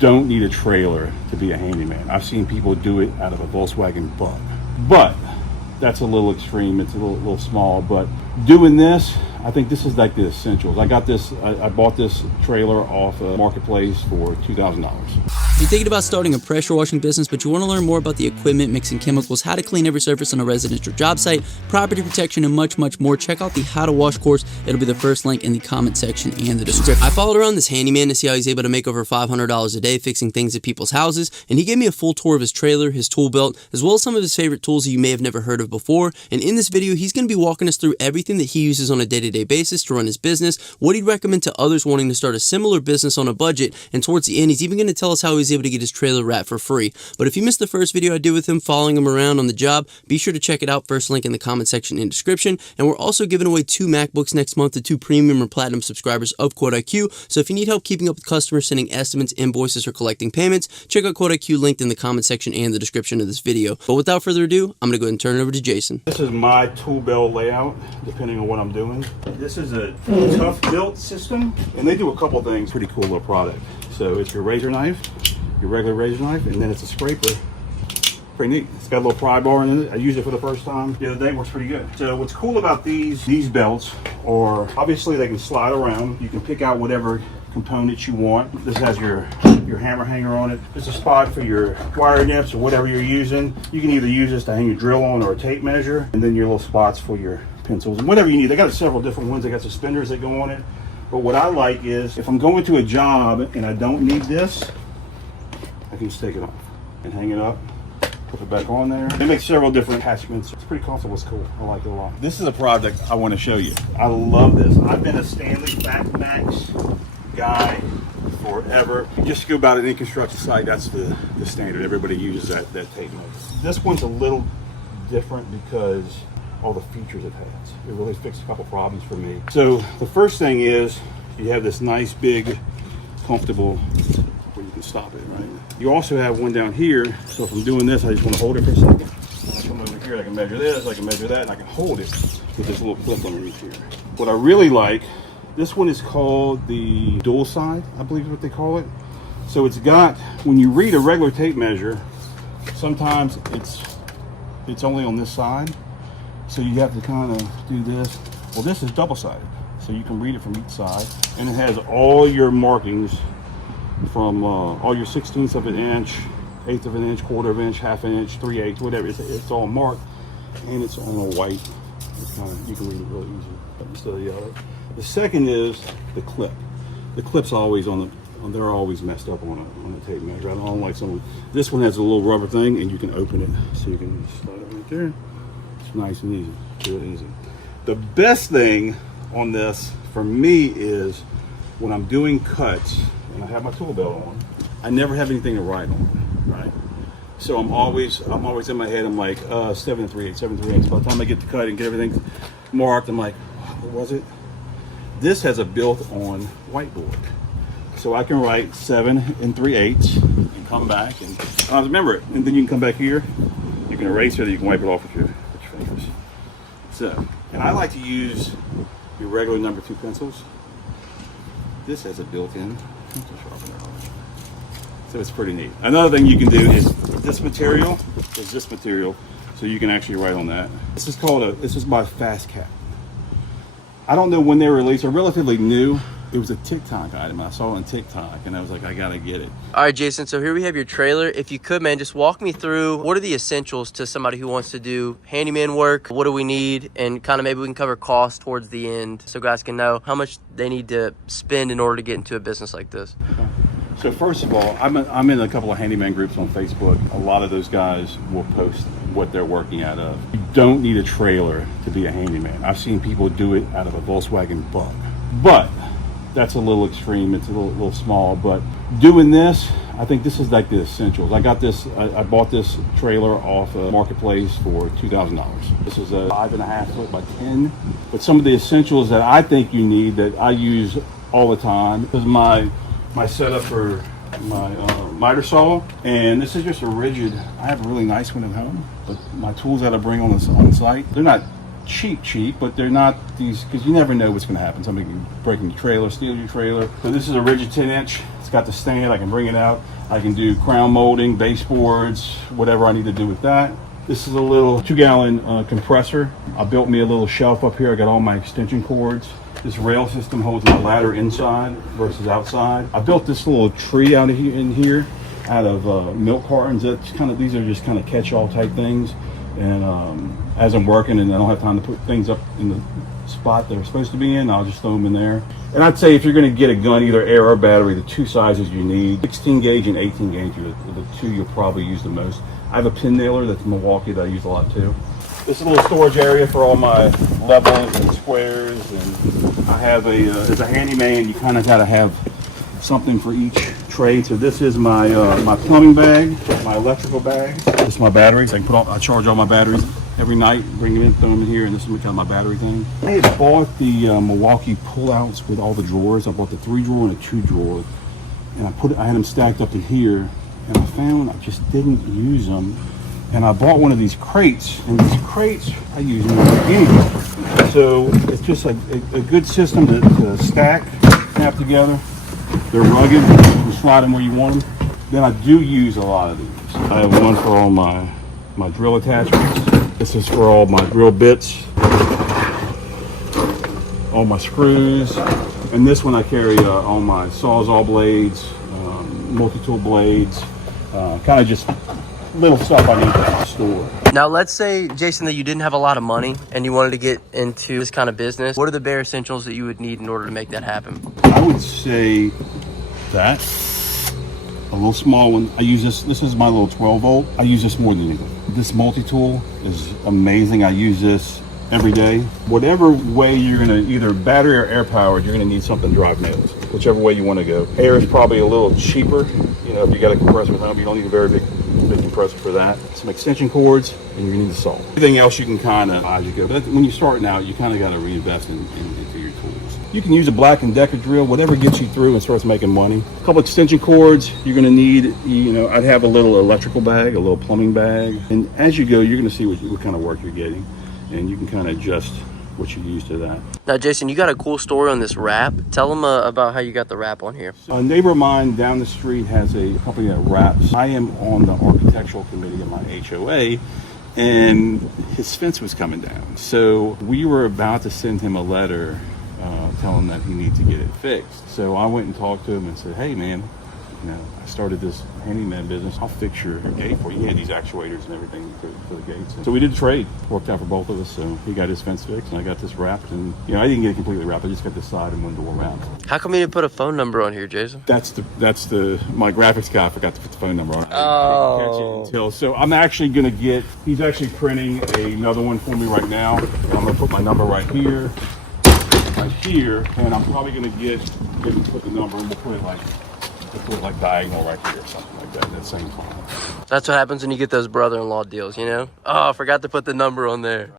Don't need a trailer to be a handyman. I've seen people do it out of a Volkswagen Bug, but that's a little extreme. It's a little small, but doing this, I think this is like the essentials. I bought this trailer off a marketplace for $2,000. If you're thinking about starting a pressure washing business, but you want to learn more about the equipment, mixing chemicals, how to clean every surface on a residential job site, property protection, and much more, check out the How to Wash course. It'll be the first link in the comment section and the description. I followed around this handyman to see how he's able to make over $500 a day fixing things at people's houses, and he gave me a full tour of his trailer, his tool belt, as well as some of his favorite tools that you may have never heard of before. And in this video, he's going to be walking us through everything that he uses on a day-to-day basis to run his business, what he'd recommend to others wanting to start a similar business on a budget, and towards the end, he's even going to tell us how he's able to get his trailer wrapped for free. But if you missed the first video I did with him following him around on the job, be sure to check it out. First link in the comment section and description. And we're also giving away 2 MacBooks next month to 2 premium or platinum subscribers of Quote IQ. So if you need help keeping up with customers, sending estimates, invoices, or collecting payments, check out Quote IQ linked in the comment section and the description of this video. But without further ado, I'm going to go ahead and turn it over to Jason. This is my tool belt layout, depending on what I'm doing. This is a tough built system, and they do a couple things. Pretty cool little product. So it's your razor knife, your regular razor knife, and then it's a scraper. Pretty neat. It's got a little pry bar in it. I used it for the first time the other day. Works pretty good. So what's cool about these belts are obviously they can slide around. You can pick out whatever components you want. This has your hammer hanger on it. There's a spot for your wire nips or whatever you're using. You can either use this to hang your drill on or a tape measure, and then your little spots for your pencils and whatever you need. They got several different ones. They got suspenders that go on it. But what I like is if I'm going to a job and I don't need this, I can just take it off and hang it up, put it back on there. They make several different attachments. It's pretty comfortable. It's cool. I like it a lot. This is a project I want to show you. I love this. I've been a Stanley Max guy forever. Just to go about any construction site, that's the standard. Everybody uses that tape measure. This one's a little different because all the features it has. It really fixed a couple problems for me. So the first thing is you have this nice big comfortable where you can stop it, right? You also have one down here, so if I'm doing this, I just want to hold it for a second. I come over here, I can measure this, I can measure that, and I can hold it with this little clip underneath here. What I really like, this one is called the dual side, I believe is what they call it. So it's got, when you read a regular tape measure, sometimes it's only on this side, so you have to kind of do this. Well, this is double-sided, so you can read it from each side, and it has all your markings from all your 1/16 of an inch, 1/8 of an inch, 1/4 of an inch, 1/2 inch, 3/8, whatever. It's all marked, and it's on a white. You can read it really easy instead of the other. The second is the clip. The clip's always they're always messed up on a tape measure. I don't like some. This one has a little rubber thing, and you can open it, so you can slide it right there. It's nice and easy, real easy. The best thing on this for me is when I'm doing cuts and I have my tool belt on, I never have anything to write on, right? So I'm always in my head, I'm like 7 3/8, 7 3/8. By the time I get to cut and get everything marked, I'm like, what was it? This has a built-on whiteboard, so I can write 7 3/8 and come back and remember it, and then you can come back here. You can erase it, or you can wipe it off with your fingers. So, and I like to use your regular number 2 pencils. This has a built-in pencil sharpener on it, so it's pretty neat. Another thing you can do is this material, so you can actually write on that. This is by Fast Cap. I don't know when they were released. They're relatively new. It was a TikTok item. I saw it on TikTok, and I was like, I gotta get it. All right, Jason, so here we have your trailer. If you could, man, just walk me through what are the essentials to somebody who wants to do handyman work? What do we need? And kind of maybe we can cover costs towards the end so guys can know how much they need to spend in order to get into a business like this. Okay. So first of all, I'm in a couple of handyman groups on Facebook. A lot of those guys will post what they're working out of. You don't need a trailer to be a handyman. I've seen people do it out of a Volkswagen Bug, but that's a little extreme. It's a little small, but doing this, I think this is like the essentials. I bought this trailer off a marketplace for $2,000. This is a 5.5 foot by 10, but some of the essentials that I think you need that I use all the time is my setup for my miter saw, and this is just a rigid. I have a really nice one at home, but my tools that I bring on the site, they're not cheap, but they're not these, because you never know what's going to happen. Somebody can break in your trailer, steal your trailer. So this is a rigid 10-inch. It's got the stand. I can bring it out. I can do crown molding, baseboards, whatever I need to do with that. This is a little 2-gallon compressor. I built me a little shelf up here. I got all my extension cords. This rail system holds my ladder inside versus outside. I built this little tree out of here, in here, out of milk cartons. That's kind of, these are just kind of catch-all type things. And as I'm working and I don't have time to put things up in the spot they're supposed to be in, I'll just throw them in there. And I'd say if you're going to get a gun, either air or battery, the two sizes you need, 16 gauge and 18 gauge are the two you'll probably use the most. I have a pin nailer that's Milwaukee that I use a lot too. This is a little storage area for all my levels and squares. And I have as a handyman, you kind of got to have something for each trade. So this is my my plumbing bag, my electrical bag. This is my batteries. I charge all my batteries every night, bring them in, throw them in here, and this is kind of my battery thing. I had bought the Milwaukee pullouts with all the drawers. I bought the 3-drawer and a 2-drawer, and I had them stacked up in here, and I found I just didn't use them. And I bought one of these crates, and these crates I use more than anything. So it's just a good system to stack, snap together. They're rugged, you can slide them where you want them. Then I do use a lot of these. I have one for all my drill attachments. This is for all my drill bits, all my screws. And this one I carry all my Sawzall blades, multi-tool blades, kind of just little stuff I need to store. Now, let's say, Jason, that you didn't have a lot of money and you wanted to get into this kind of business. What are the bare essentials that you would need in order to make that happen? I would say that. A little small one. I use this. This is my little 12 volt. I use this more than anything. This multi-tool is amazing. I use this every day. Whatever way you're gonna, either battery or air powered, you're gonna need something to drive nails. Whichever way you want to go. Air is probably a little cheaper. You know, if you got a compressor at home, you don't need a very big compressor for that. Some extension cords, and you're gonna need the saw. Everything else you can kind of, as you go. But when you're starting out, you kind of got to reinvest into your tools. You can use a Black & Decker drill, whatever gets you through and starts making money. A couple extension cords. You're gonna need, you know, I'd have a little electrical bag, a little plumbing bag, and as you go, you're gonna see what kind of work you're getting, and you can kind of adjust what you use to that. Now, Jason, you got a cool story on this wrap. Tell them about how you got the wrap on here. So a neighbor of mine down the street has a company that wraps. I am on the architectural committee of my HOA, and his fence was coming down. So we were about to send him a letter telling him that he needs to get it fixed. So I went and talked to him and said, hey man, you know, I started this handyman business. I'll fix your gate for you. He had these actuators and everything for the gates. And so we did the trade. Worked out for both of us. So he got his fence fixed and I got this wrapped. And, you know, I didn't get it completely wrapped. I just got the side and one door wrapped. How come you didn't put a phone number on here, Jason? That's my graphics guy forgot to put the phone number on it. Oh. I didn't catch it until, so I'm actually going to he's actually printing another one for me right now. I'm going to put my number right here, and I'm probably going to get him to put the number, and we'll put it like diagonal right here or something like that, in that same file. That's what happens when you get those brother-in-law deals, you know? Oh, I forgot to put the number on there.